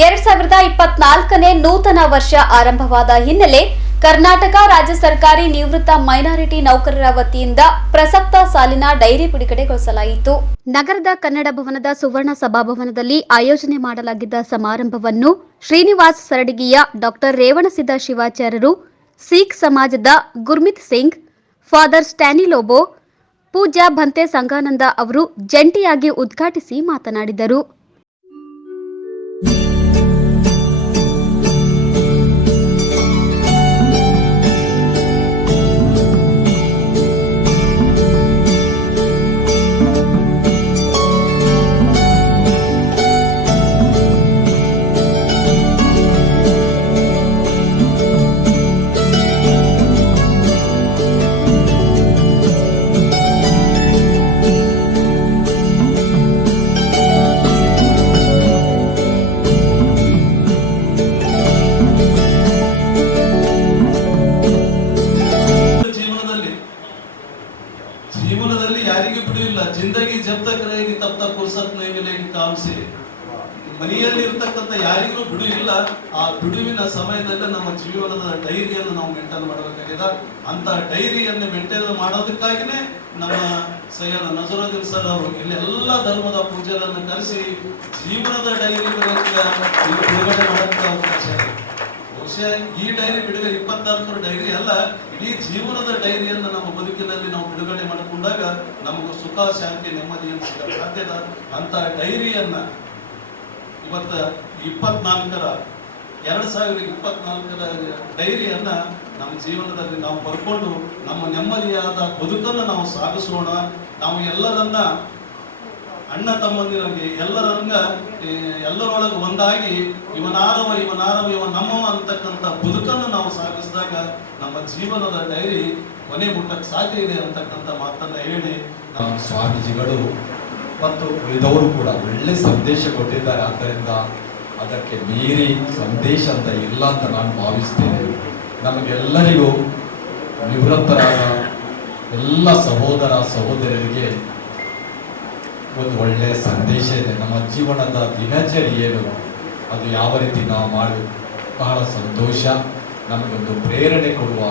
2024ನೇ ನೂತನ ವರ್ಷ ಆರಂಭವಾದ ಹಿನ್ನೆಲೆ ಕರ್ನಾಟಕ ರಾಜ್ಯ ಸರ್ಕಾರಿ ನಿವೃತ್ತ ಮೈನಾರಿಟಿ ನೌಕರರ ವತಿಯಿಂದ ಪ್ರಸಕ್ತ ಸಾಲಿನ ಡೈರಿ ಬಿಡುಗಡೆಗೊಳಿಸಲಾಯಿತು. ನಗರದ ಕನ್ನಡ ಭವನದ ಸುವರ್ಣ ಸಭಾಭವನದಲ್ಲಿ ಆಯೋಜನೆ ಮಾಡಲಾಗಿದ್ದ ಸಮಾರಂಭವನ್ನು ಶ್ರೀನಿವಾಸ್ ಸರಡಗಿಯ ಡಾಕ್ಟರ್ ರೇವಣಸಿದ್ದ ಶಿವಾಚಾರ್ಯರು, ಸಿಖ್ ಸಮಾಜದ ಗುರ್ಮಿತ್ ಸಿಂಗ್, ಫಾದರ್ ಸ್ಟ್ಯಾನಿ ಲೋಬೋ, ಪೂಜ್ಯ ಭಂತೆ ಸಂಗಾನಂದ ಅವರು ಜಂಟಿಯಾಗಿ ಉದ್ಘಾಟಿಸಿ ಮಾತನಾಡಿದರು. ಜೀವನದಲ್ಲಿ ಯಾರಿಗೂ ಬಿಡುವಿಲ್ಲ. ಜಿಂದಗಿ ಜಬ್ ತಕ್ रहेगी तब तक फुर्सत नहीं मिलेगी काम से. ಮನೆಯಲ್ಲಿ ಇರ್ತಕ್ಕಂಥ ಯಾರಿಗೂ ಬಿಡು ಇಲ್ಲ. ಆ ಬಿಡುವಿನ ಸಮಯದಲ್ಲಿ ನಮ್ಮ ಜೀವನದ ಡೈರಿಯನ್ನು ನಾವು ಮೇಂಟೈನ್ ಮಾಡಬೇಕಾಗಿದೆ. ಅಂತ ಡೈರಿಯನ್ನು ಮೇಂಟೈನ್ ಮಾಡೋದಕ್ಕಾಗಿನೇ ನಮ್ಮ ಸೈಯದ್ ನಜರುದ್ದೀನ್ ಸರ್ ಅವರು ಇಲ್ಲಿ ಎಲ್ಲ ಧರ್ಮದ ಪೂಜೆಗಳನ್ನು ಕರೆಸಿ ಜೀವನದ ಡೈರಿ ಬಿಡುಗಡೆ ಮಾಡೋಕ್ಕೆ ಅವಕಾಶ ಇದೆ. ಬಹುಶಃ ಈ ಡೈರಿ ಬಿಡುಗಡೆ 24 ಡೈರಿ ಅಲ್ಲ, ಇಡೀ ಜೀವನದ ಡೈರಿಯನ್ನು ನಮ್ಮ ಬದುಕಿನಲ್ಲಿ ನಾವು ಬಿಡುಗಡೆ ಮಾಡಿಕೊಂಡಾಗ ನಮಗೂ ಸುಖ, ಶಾಂತಿ, ನೆಮ್ಮದಿಯನ್ನು ಸಿಗಲು ಸಾಧ್ಯದ. ಅಂತ ಡೈರಿಯನ್ನ ಇವತ್ತು 2024ರ ಡೈರಿಯನ್ನ ನಮ್ಮ ಜೀವನದಲ್ಲಿ ನಾವು ಬರ್ಕೊಂಡು ನಮ್ಮ ನೆಮ್ಮದಿಯಾದ ಬದುಕನ್ನು ನಾವು ಸಾಗಿಸೋಣ. ನಾವು ಎಲ್ಲರನ್ನ ಅಣ್ಣ ತಮ್ಮಂದಿರಂಗೆ ಎಲ್ಲರೊಳಗೆ ಒಂದಾಗಿ ಇವನಾರವ ಇವ ನಮ್ಮವ ಅಂತಕ್ಕಂಥ ಬದುಕನ್ನು ನಾವು ಸಾಗಿಸಿದಾಗ ನಮ್ಮ ಜೀವನದ ಡೈರಿ ಕೊನೆ ಮುಟ್ಟಕ್ಕೆ ಸಾಧ್ಯ ಇದೆ ಅಂತಕ್ಕಂಥ ಮಾತನ್ನ ಹೇಳಿ ಸ್ವಾಮೀಜಿಗಳು ಮತ್ತು ಉಳಿದವರು ಕೂಡ ಒಳ್ಳೆ ಸಂದೇಶ ಕೊಟ್ಟಿದ್ದಾರೆ. ಆದ್ದರಿಂದ ಅದಕ್ಕೆ ಮೀರಿ ಸಂದೇಶ ಅಂತ ಇಲ್ಲ ಅಂತ ನಾನು ಭಾವಿಸ್ತೇನೆ. ನಮಗೆಲ್ಲರಿಗೂ ನಿವೃತ್ತರಾದ ಎಲ್ಲ ಸಹೋದರ ಸಹೋದರರಿಗೆ ಒಂದು ಒಳ್ಳೆಯ ಸಂದೇಶ ಇದೆ. ನಮ್ಮ ಜೀವನದ ದಿನಚರಿ ಏನು, ಅದು ಯಾವ ರೀತಿ ನಾವು ಮಾಡಿ ಬಹಳ ಸಂತೋಷ, ನಮಗೊಂದು ಪ್ರೇರಣೆ ಕೊಡುವ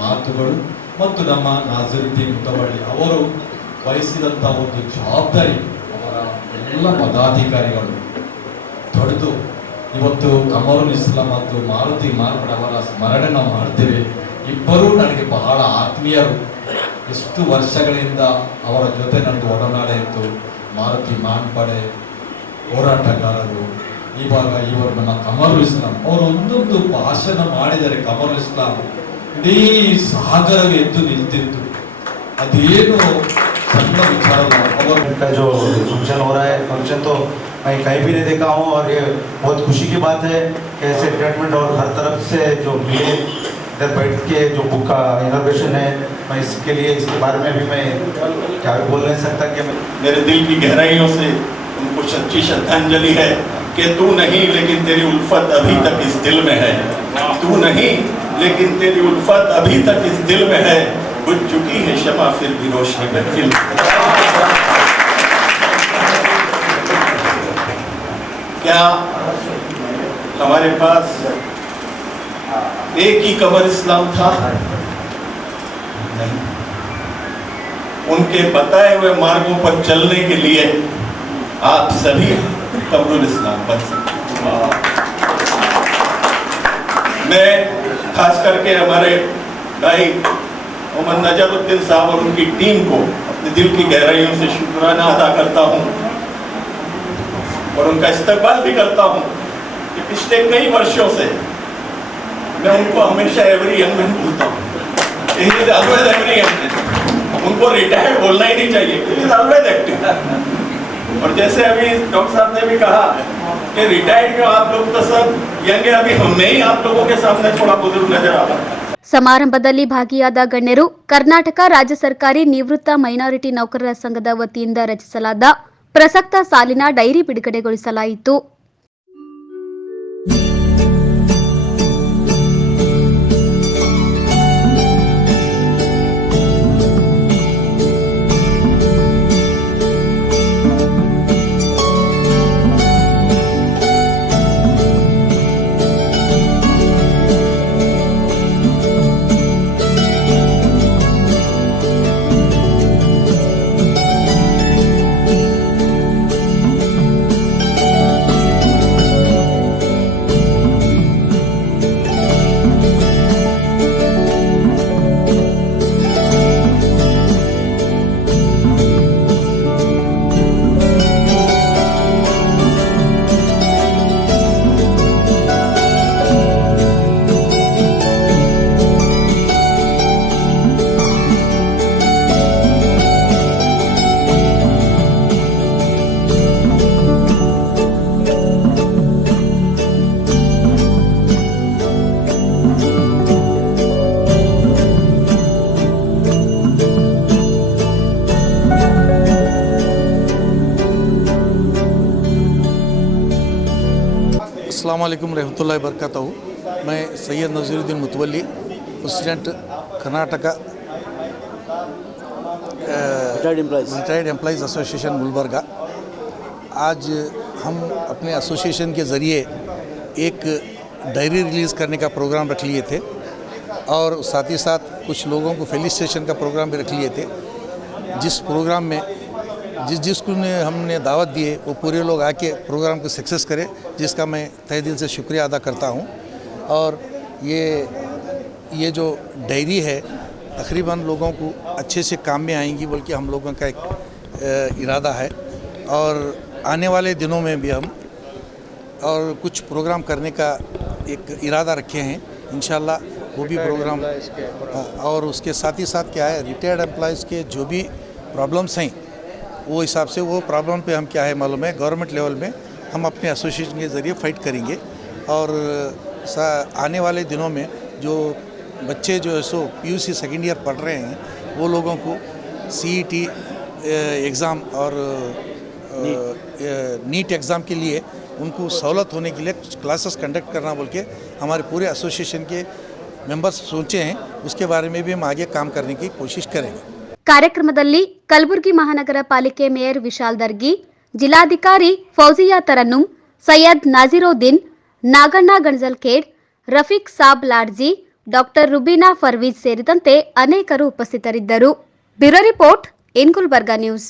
ಮಾತುಗಳು ಮತ್ತು ನಮ್ಮ ನಾಜರುದ್ದೀನ್ ಮುತವಳ್ಳಿ ಅವರು ವಹಿಸಿದಂಥ ಒಂದು ಜವಾಬ್ದಾರಿ ಅವರ ಎಲ್ಲ ಪದಾಧಿಕಾರಿಗಳು ತೊಡೆದು ಇವತ್ತು ಕಮರುಲ್ ಇಸ್ಲಾಂ ಮತ್ತು ಮಾರುತಿ ಮಾರ್ಪಡ ಅವರ ಸ್ಮರಣೆ ನಾವು ಮಾಡ್ತೇವೆ. ಇಬ್ಬರೂ ನನಗೆ ಬಹಳ ಆತ್ಮೀಯರು. ಎಷ್ಟು ವರ್ಷಗಳಿಂದ ಅವರ ಜೊತೆ ನನಗೆ ಒಡನಾಡ ಇತ್ತು. ಮಾರುತಿ ಮಾನ್ಪಡೆ ಹೋರಾಟಗಾರರು, ಇವಾಗ ಇವರು ನಮ್ಮ ಕಮರುಲ್ ಇಸ್ಲಾಂ ಅವರು ಒಂದೊಂದು ಭಾಷಣ ಮಾಡಿದರೆ ಕಮರುಲ್ ಇಸ್ಲಾಂ ಇಡೀ ಸಾಗರವೇ ಎದ್ದು ನಿಲ್ತಿತ್ತು. ಅದೇನು सन्न विचार का जो फंक्शन हो रहा है, फंक्शन तो मैं कहीं भी नहीं देखा हूँ और ये बहुत खुशी की बात है कि ऐसे ट्रीटमेंट और हर तरफ से जो मिले इधर बैठ के जो बुक का इनोवेशन है, मैं इसके लिए इसके बारे में भी मैं क्या बोल नहीं सकता कि मेरे दिल की गहराइयों से उनको सच्ची श्रद्धांजलि है कि तू नहीं लेकिन तेरी उल्फत अभी तक इस दिल में है, तू नहीं लेकिन तेरी उल्फत अभी तक इस दिल में है, बुझ चुकी है शमा फिर भी रोशनी महफिल। क्या हमारे पास एक ही कमर इस्लाम था? नहीं। उनके बताए हुए मार्गों पर चलने के लिए आप सभी कमरुल इस्लाम बन सकते। मैं खास करके हमारे भाई मोहम्मद नजरुद्दीन साहब और उनकी टीम को अपने दिल की गहराइयों से शुक्राना अदा करता हूँ और उनका इस्तकबाल भी करता हूँ कि पिछले कई वर्षों से मैं उनको हमेशा एवरी यंग मैन बोलता हूँ। एवरी यंग मैन, उनको रिटायर्ड बोलना ही नहीं चाहिए, इज ऑलवेज एक्टिव। और जैसे अभी डॉक्टर साहब ने भी कहा कि रिटायर्ड में आप लोग तो सब यंग है, अभी हमें ही आप लोगों के सामने थोड़ा बुजुर्ग नजर आ रहा है। ಸಮಾರಂಭದಲ್ಲಿ ಭಾಗಿಯಾದ ಗಣ್ಯರು ಕರ್ನಾಟಕ ರಾಜ್ಯ ಸರ್ಕಾರಿ ನಿವೃತ್ತ ಮೈನಾರಿಟಿ ನೌಕರರ ಸಂಘದ ವತಿಯಿಂದ ರಚಿಸಲಾದ ಪ್ರಸಕ್ತ ಸಾಲಿನ ಡೈರಿ ಬಿಡುಗಡೆಗೊಳಿಸಲಾಯಿತು. अस्सलाम वालेकुम रहमतुल्लाहि बरकातहू। मैं सैयद नज़ीरुद्दीन मुतवल्ली, president Karnataka retired employees association Gulbarga. आज हम अपने एसोसिएशन के ज़रिए एक डायरी रिलीज़ करने का प्रोग्राम रख लिए थे और साथ ही साथ कुछ लोगों को फेलिसिटेशन का प्रोग्राम भी रख लिए थे। जिस प्रोग्राम में जिसको हमने दावत दी है वो पूरे लोग आके प्रोग्राम को सक्सेस करें, जिसका मैं तहे दिल से शुक्रिया अदा करता हूँ। और ये जो डायरी है तकरीबन लोगों को अच्छे से काम में आएंगी बोल के हम लोगों का एक इरादा है और आने वाले दिनों में भी हम और कुछ प्रोग्राम करने का एक इरादा रखे हैं इंशाल्लाह। वो भी प्रोग्राम और उसके साथ ही साथ क्या है, रिटायर्ड एम्प्लॉइज़ के जो भी प्रॉब्लम्स हैं वो हिसाब से वो प्रॉब्लम पे हम क्या है मालूम है, गवर्नमेंट लेवल में हम अपने एसोसिएशन के ज़रिए फ़ाइट करेंगे। और आने वाले दिनों में जो बच्चे जो है सो पीयूसी सेकेंड ईयर पढ़ रहे हैं वो लोगों को सीईटी एग्ज़ाम और नीट एग्ज़ाम के लिए उनको सहूलत होने के लिए कुछ क्लासेस कंडक्ट करना बोल के हमारे पूरे एसोसिएशन के मेंबर्स सोचे हैं। उसके बारे में भी हम आगे काम करने की कोशिश करेंगे। ಕಾರ್ಯಕ್ರಮದಲ್ಲಿ ಕಲಬುರಗಿ ಮಹಾನಗರ ಪಾಲಿಕೆ ಮೇಯರ್ ವಿಶಾಲ್ ದರ್ಗಿ, ಜಿಲ್ಲಾಧಿಕಾರಿ ಫೌಜಿಯಾ ತರನ್ನುಂ, ಸೈಯದ್ ನಾಜಿರುದ್ದೀನ್, ನಾಗಣ್ಣ ಗಣಜಲ್ಖೇಡ್, ರಫೀಕ್ ಸಾಬ್ ಲಾಡ್ಜಿ, ಡಾಕ್ಟರ್ ರುಬೀನಾ ಫರ್ವೀಜ್ ಸೇರಿದಂತೆ ಅನೇಕರು ಉಪಸ್ಥಿತರಿದ್ದರು. Bureau report in Gulbarga news.